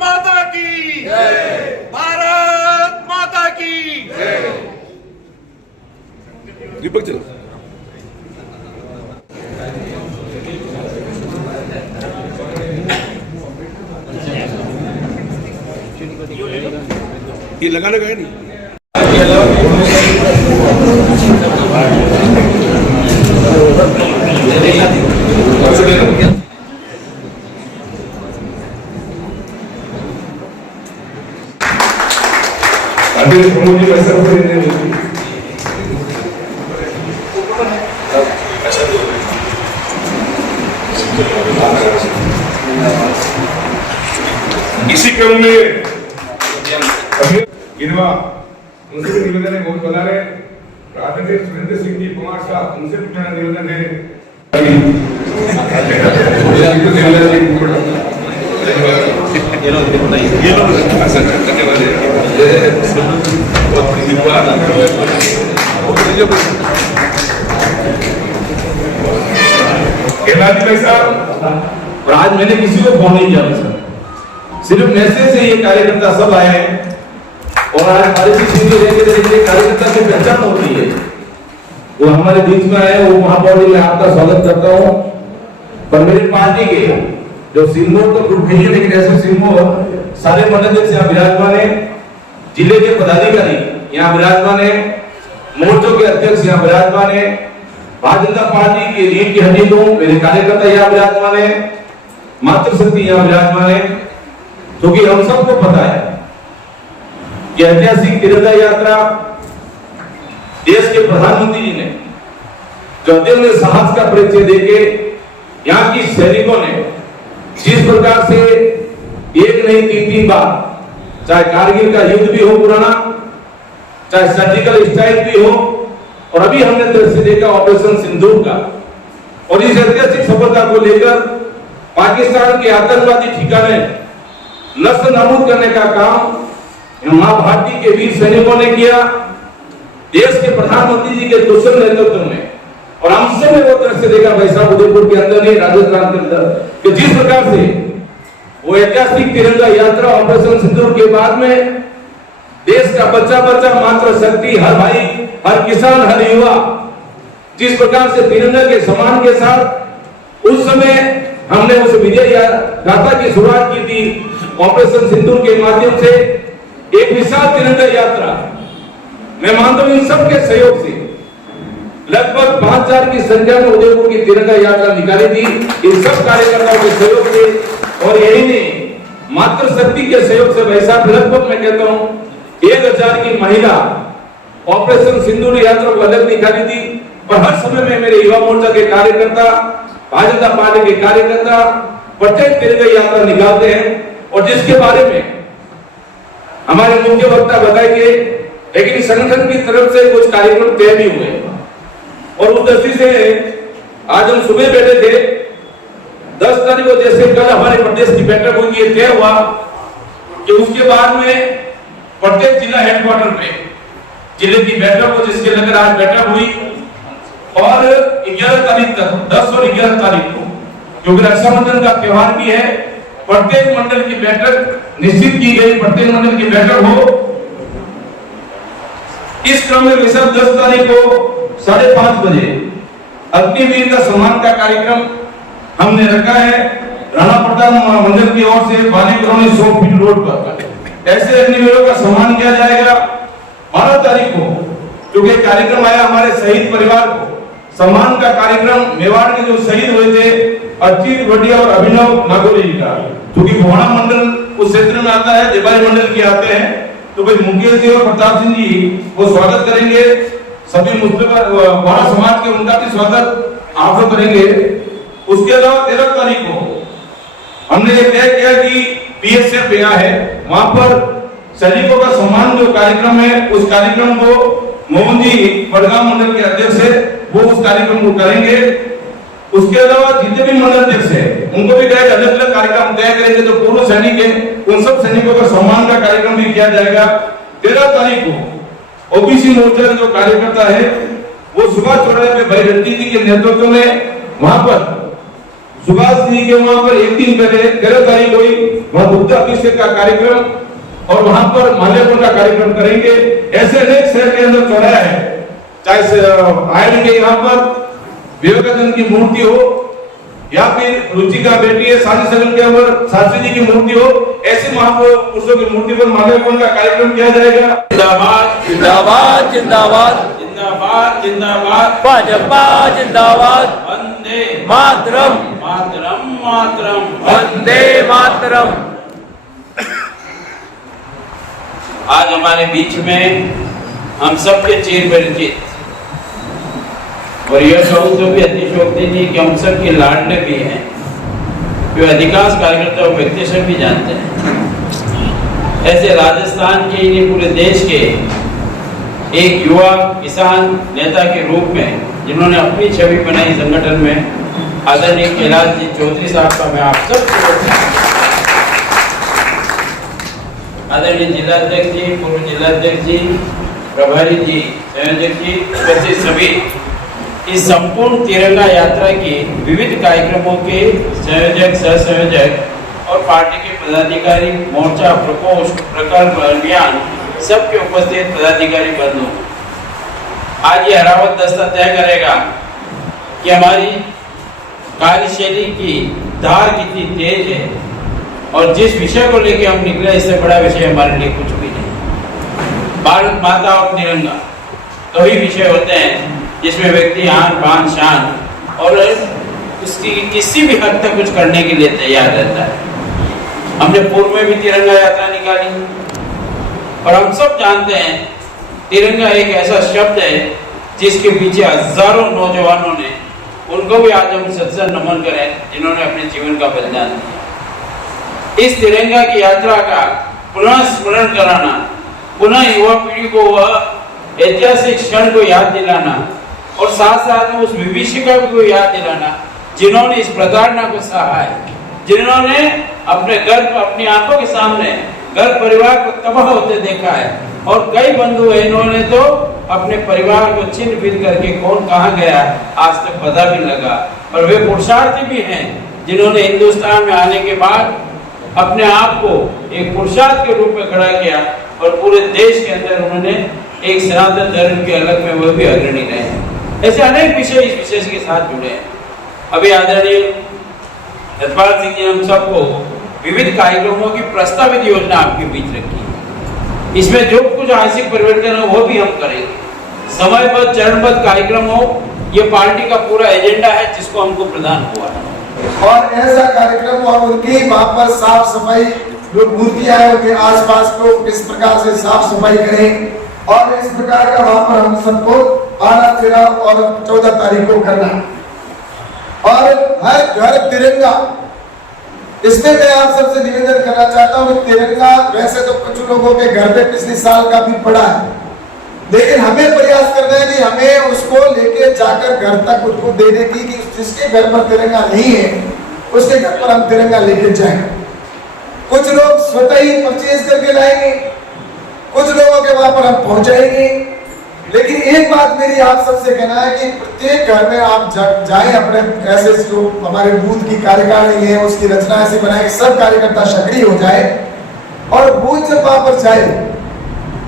माता की भारत माता की दीपक चलो ये लगाने का है नहीं इसी क्रम में उनसे भी निवेदन है, बहुत बता रहे आदरणीय सुरेंद्र सिंह जी कुमार साहब, उनसे भी मेरा निवेदन है भाई साहब। और आज मैंने किसी को फोन नहीं किया सर, सिर्फ मैसेज से ये कार्यकर्ता सब आए हैं और आज हमारे पीछे कार्यकर्ता की पहचान होती है, वो हमारे बीच में आए। वो महापौर जी, मैं आपका स्वागत करता हूँ। पर मेरी पार्टी के जो सिरमौर तो ग्रुप है, लेकिन ऐसे सिरमौर सारे मंडल यहाँ विराजमान है, जिले के पदाधिकारी यहाँ विराजमान है, मोर्चों के अध्यक्ष यहाँ विराजमान है, भारतीय जनता पार्टी की रीढ़ की हड्डी को मेरे कार्यकर्ता यहाँ विराजमान है, मातृशक्ति यहाँ विराजमान है। क्योंकि हम सबको पता है कि ऐतिहासिक तिरंगा यात्रा देश के प्रधानमंत्री जी ने जो अदम्य साहस का परिचय देके यहाँ की सैनिकों ने जिस प्रकार से एक नहीं तीन बार, चाहे कारगिल का युद्ध भी हो पुराना, चाहे सर्जिकल स्ट्राइक भी हो, और अभी हमने दृश्य देखा ऑपरेशन सिंदूर का, और इस ऐतिहासिक सफलता को लेकर पाकिस्तान के आतंकवादी ठिकाने नष्ट नाबूद करने का काम मां भारती के वीर सैनिकों ने किया, देश के प्रधानमंत्री जी के कुशल नेतृत्व में। और हम सब ने वो दृश्य देखा भाई साहब, उदयपुर के अंदर नहीं, राजस्थान के अंदर, कि जिस प्रकार से वो ऐतिहासिक तिरंगा यात्रा ऑपरेशन सिंदूर के बाद में देश का बच्चा बच्चा, मातृशक्ति, हर भाई, हर किसान, हर युवा जिस प्रकार से तिरंगा के सम्मान के साथ उस समय हमने उस विजय गाथा की शुरुआत की थी ऑपरेशन सिंदूर के माध्यम से, एक विशाल तिरंगा यात्रा। मैं मानता हूं इन सबके सहयोग से लगभग 5000 की संख्या में उदयपुर की तिरंगा यात्रा निकाली थी, इन सब कार्यकर्ताओं के सहयोग से, और यही नहीं मातृशक्ति के सहयोग से भाई साहब लगभग मैं कहता हूं 1000 की महिला ऑपरेशन सिंदूर यात्रा को अलग निकाली थी। और हर समय में मेरे युवा मोर्चा के कार्यकर्ता, भारतीय जनता पार्टी के कार्यकर्ता प्रत्येक तिरंगा यात्रा निकालते हैं, और जिसके बारे में हमारे मुख्य वक्ता बताएंगे, लेकिन संगठन की तरफ से कुछ कार्यक्रम तय भी हुए, और उस दृष्टि से आज हम सुबह बैठे थे 10 तारीख को, जैसे कल हमारे प्रदेश की बैठक होगी, तय हुआ कि उसके बाद में प्रत्येक जिला हेडक्वार्टर पे जिले की बैठक हो, जिसके लेकर आज बैठक हुई, और 11 तारीख तक, 10 और 11 तारीख को, क्योंकि रक्षाबंधन का त्योहार भी है, प्रत्येक मंडल की बैठक निश्चित की गई, प्रत्येक मंडल की बैठक हो। इस क्रम में 10 तारीख को 5:30 बजे अग्निवीर का सम्मान का कार्यक्रम हमने रखा है राणा प्रताप मंदिर की ओर से, बाली कॉलोनी 100 फीट रोड पर। ऐसे अग्निवीरों का सम्मान किया जाएगा। 12 तारीख को क्योंकि कार्यक्रम आया हमारे शहीद परिवार को सम्मान का कार्यक्रम, मेवाड़ के जो शहीद हुए थे अच्युत वडिया और अभिनव नागोरी जी का, क्योंकि भोड़ा मंडल उस क्षेत्र में आता है, देवारी मंडल के आते हैं, तो भाई मुकेश जी और प्रताप सिंह जी वो स्वागत करेंगे। सभी मुस्लिम भोड़ा समाज के उनका भी स्वागत आप लोग करेंगे। उसके अलावा 13 तारीख को हमने ये तय किया कि बीएसएफ यहाँ है, वहां पर सैनिकों का सम्मान जो कार्यक्रम है, उस कार्यक्रम को मोहन जी बड़गांव मंडल के अध्यक्ष है, वो उस कार्यक्रम को करेंगे। उसके अलावा जितने भी मंडल अध्यक्ष है उनको भी कहे अलग अलग कार्यक्रम तय करेंगे, जो पूर्व सैनिक है उन सब सैनिकों का सम्मान का कार्यक्रम भी किया जाएगा। 13 तारीख को ओबीसी मोर्चा के जो कार्यकर्ता है वो सुभाष चौराहे पे भाई रणजीत के नेतृत्व में वहां पर सुभाष जी के वहां पर एक दिन पहले 13 तारीख हुई, वहां बुद्ध अभिषेक का कार्यक्रम और वहां पर माल्यार्पण का कार्यक्रम करेंगे। ऐसे अनेक शहर के अंदर चौराहे हैं, चाहे आयरन के यहाँ पर विवेकानंद की मूर्ति हो या फिर रुचिका बेटी है शादी सगल के अंदर शास्त्री जी की मूर्ति हो, ऐसे महापुरुषों की मूर्ति पर माल्यार्पण का कार्यक्रम किया जाएगा। जिंदाबाद जिंदाबाद जिंदाबाद जिंदाबाद जिंदाबाद भाजपा जिंदाबाद वंदे मातरम मातरम मातरम वंदे मातरम। आज हमारे बीच में हम सबके चीर परिचित और यह कहूँ तो भी अतिशयोक्ति नहीं कि हम सब के लाडले भी हैं, जो अधिकांश कार्यकर्ता और व्यक्ति सब भी जानते हैं। ऐसे राजस्थान के नहीं पूरे देश के एक युवा किसान नेता के रूप में जिन्होंने अपनी छवि बनाई संगठन में, आदरणीय कैलाश जी चौधरी साहब का मैं आप सब आदरणीय जिलाध्यक्ष जी, पूर्व जिलाध्यक्ष जी, प्रभारी जी, संयोजक जी, उपस्थित सभी इस संपूर्ण तिरंगा यात्रा की विविध कार्यक्रमों के संयोजक, सह संयोजक और पार्टी के पदाधिकारी, मोर्चा प्रकोष्ठ, प्रकल्प अभियान सबके उपस्थित पदाधिकारी बंधु, आज ये हरावत दस्ता तय करेगा कि हमारी कार्यशैली की धार कितनी तेज है और जिस विषय को लेकर हम निकले इससे बड़ा विषय हमारे लिए कुछ भी नहीं। भारत माता और तिरंगा तो ही विषय होते हैं जिसमें व्यक्ति आन बान शान और उसकी किसी भी हद तक कुछ करने के लिए तैयार रहता है। हमने पूर्व में भी तिरंगा यात्रा निकाली और हम सब जानते हैं तिरंगा एक ऐसा शब्द है जिसके पीछे हजारों नौजवानों ने, उनको भी आज हम सत्संग नमन करें जिन्होंने अपने जीवन का बलिदान दिया। इस तिरंगा की यात्रा का पुनः स्मरण कराना, पुनः युवा पीढ़ी को वह ऐतिहासिक क्षण को याद दिलाना और साथ साथ में उस विभीषिका को याद दिलाना जिन्होंने इस प्रताड़ना को सहा है, जिन्होंने अपने घर अपनी आंखों के सामने घर परिवार को तबाह होते देखा है और कई बंधु हैं इन्होंने तो अपने परिवार को छिन्न भिन्न करके कौन कहाँ गया आज तक पता भी लगा। और वे पुरुषार्थी भी हैं जिन्होंने हिंदुस्तान में आने के बाद अपने आप को एक पुरुषार्थ के रूप में खड़ा किया और पूरे देश के अंदर उन्होंने एक सनातन धर्म के अलग में वो भी अग्रणी रहे हैं। ऐसे अनेक विषय इस विषय के साथ जुड़े हैं। अभी आदरणीय जसपाल सिंह जी हम सबको विविध कार्यक्रमों की प्रस्तावित योजना आपके बीच रखी है। इसमें जो कुछ आंशिक परिवर्तन हो वो भी हम करेंगे। समयबद्ध चरणबद्ध कार्यक्रम हो, ये पार्टी का पूरा एजेंडा है जिसको हमको प्रदान हुआ है। और ऐसा कार्यक्रम और उनकी वहाँ पर साफ सफाई, जो मूर्तियां हैं उनके आसपास को किस प्रकार से साफ सफाई करें और इस प्रकार का वहाँ पर हम सबको 12, 13 और 14 तारीख को करना है। और हर घर तिरंगा, इसमें मैं आप सबसे निवेदन करना चाहता हूँ कि तिरंगा वैसे तो कुछ लोगों के घर पे पिछले साल का भी पड़ा है, लेकिन हमें प्रयास करना है कि हमें उसको लेके जाकर घर तक उसको देने की कि जिसके घर पर तिरंगा नहीं है उसके घर पर हम तिरंगा लेके जाएं। कुछ लोग स्वतः ही परचेज करके लाएंगे, कुछ लोगों के वहां पर हम पहुंचाएंगे, लेकिन एक बात मेरी आप सबसे कहना है कि प्रत्येक घर में आप जाएं, अपने ऐसे जो हमारे बूथ की कार्यकारिणी है उसकी रचना ऐसी बनाए कि सब कार्यकर्ता सक्रिय हो जाए और बूथ जब वहां पर जाए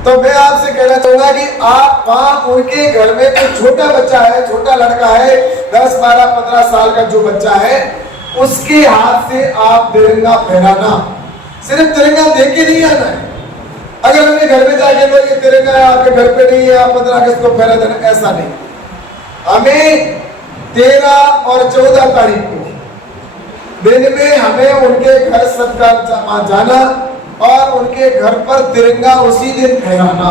तो मैं आपसे कहना चाहूंगा कि आप वहां उनके घर में जो छोटा बच्चा है, छोटा लड़का है, 10, 12, 15 साल का जो बच्चा है, उसके हाथ से आप तिरंगा फहराना, सिर्फ तिरंगा देख के नहीं आना है। अगर हमने घर में जाके तो ये तिरंगा है आपके घर पे नहीं है, आप 15 अगस्त को फहरा देना, ऐसा नहीं। हमें 13 और 14 तारीख को दिन में हमें उनके घर सबका जाना और उनके घर पर तिरंगा उसी दिन फहराना।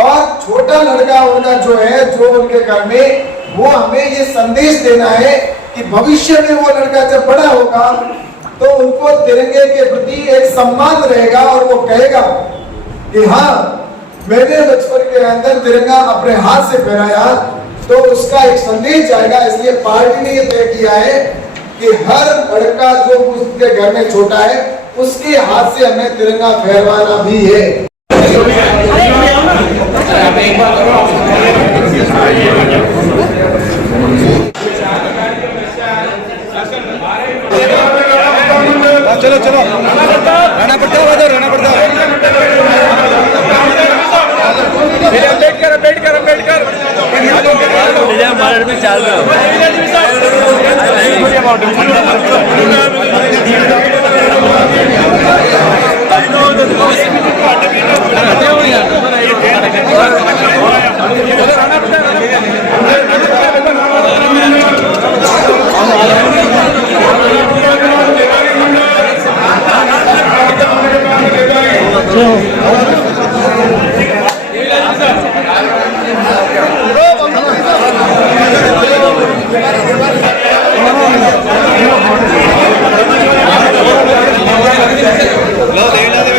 और छोटा लड़का उनका जो है, जो उनके घर में, वो हमें ये संदेश देना है कि भविष्य में वो लड़का जब बड़ा होगा तो उनको तिरंगे के प्रति एक सम्मान रहेगा और वो कहेगा कि हाँ, मैंने बचपन के अंदर तिरंगा अपने हाथ से फहराया, तो उसका एक संदेश जाएगा। इसलिए पार्टी ने ये तय किया है कि हर लड़का जो उसके घर में छोटा है उसके हाथ से हमें तिरंगा फहरवाना भी है। चलो चलो रहना पड़ता है उधर रहना पड़ता है अम्बेडकर में चाल रहा लो ले ला दे